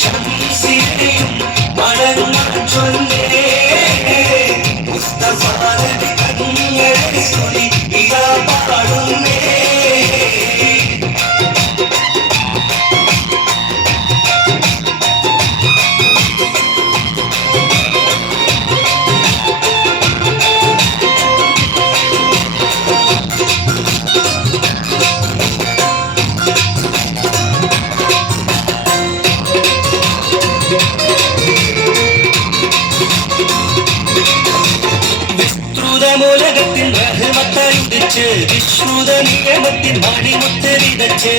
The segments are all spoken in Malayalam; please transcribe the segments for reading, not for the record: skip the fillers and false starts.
ശംസിനെയും മടങ്ങാൻ ചൊല്ലേ മുസ്തഫാനബി തങ്ങളുടെ സ്തുതി ഇതാ പാടുന്നേ. മൂലകത്തിൻ റഹ്മത്തയുദിച്ച് വിശ്രുത നിയമത്തിൻ മണിമുത്ത് വിതച്ച്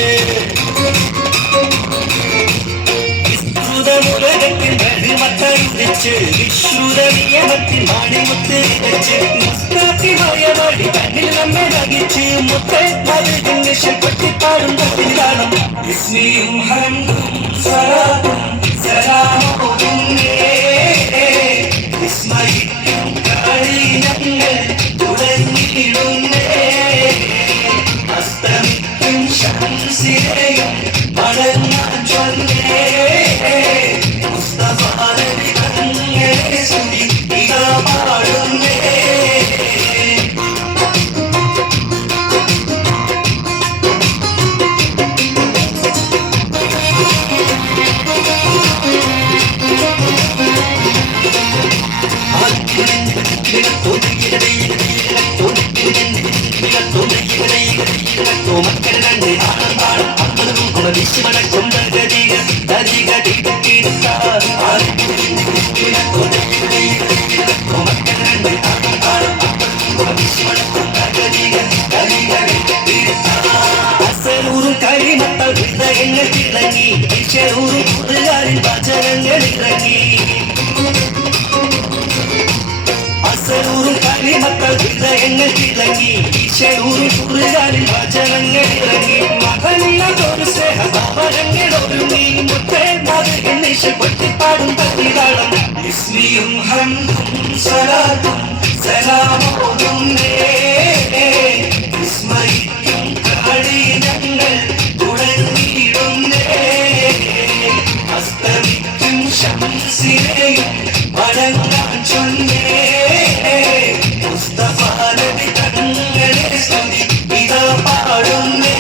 മൂലകത്തിൻ റഹ്മത്തയുദിച്ച് വിശ്രുത നിയമത്തിൻ മണിമുത്ത് വിതച്ച് മുസ്താഫിമായ വഴി കണ്ണിൽ നമ്മെ വഹിച്ച് മുത്തേ മരുന്നിൽ പൊട്ടിപ്പാടും തൊട്ടിലാണ് ഇസ്മിയും ഹംദും സ്വലാത്തും സലാമുന്നേ വിസ്മയിക്കും കളിനങ്ങൾ തുടങ്ങിയിടുന്നേ. അസ്തമിക്കും ശംസിനെയും മടങ്ങാൻ ചൊല്ലേ മുസ്തഫാനബി തങ്ങളുടെ സ്തുതി ഇതാ പാടുന്നേ. കരിമത്തൽ ഹൃദയങ്ങൾ തിളങ്ങി ചെറൂറും കുറുകാരിൻ വചനങ്ങൾ ഇറങ്ങി. അസറൂറും കരിമത്തൽ ഹൃദയങ്ങൾ തിളങ്ങി ചെറൂറും കുറുകാരിൻ വചനങ്ങൾ ഇറങ്ങി. മകനിലൊരു സ്നേഹഭാവനങ്ങൾ ഒരുങ്ങി മുത്തേ മകനിഷ പൊട്ടിപ്പാടും തട്ടിതാളം ഇസ്മിയും ഹംദും സ്വലാത്തും സലാമോതുന്നേ. വിസ്മയിക്കും കളിനങ്ങൾ തുടങ്ങിയിടുന്നേ. അസ്തമിക്കും ശംസിനെയും മടങ്ങാൻ ചൊല്ലേ മുസ്തഫാനബി തങ്ങളുടെ സ്തുതി ഇതാ പാടുന്നേ.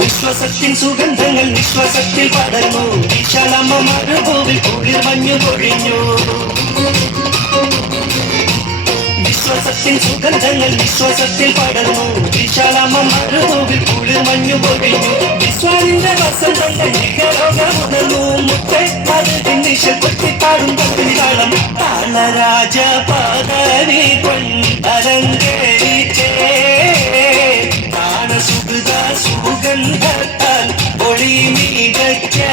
വിശ്വാസത്തിൻ സുഗന്ധങ്ങൾ വിശ്വാസത്തിൽ പടർന്നു. വിശാലമ്മ മരുഭൂവിൽ കുളിർ മഞ്ഞു പൊഴിഞ്ഞു. വിശ്വാസത്തിൻ സുഗന്ധങ്ങൾ വിശ്വാസത്തിൽ പടർന്നു. വിശാലമ്മ മരുഭൂവിൽ കുളിർ മഞ്ഞു പൊഴിഞ്ഞു. വിശ്വാസിന്റെ വസന്തങ്ങൾ നികലോകമുണർന്നു. മുത്തേ മരുന്നിഷ പൊട്ടിപ്പാടും തട്ടിതാളം താളരാജ പദവി കൊണ്ടലങ്കരിച്ചേ. സുഗന്ധത്താൽ ഒളി മികച്ചേ.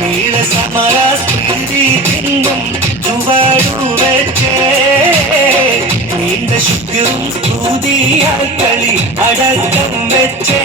നീല സമരസ്മൃതി തിന്നും ചുവടുവച്ചേ. നീണ്ട ശുക്രും സ്തുതിയായി കളി അടക്കം വെച്ചേ.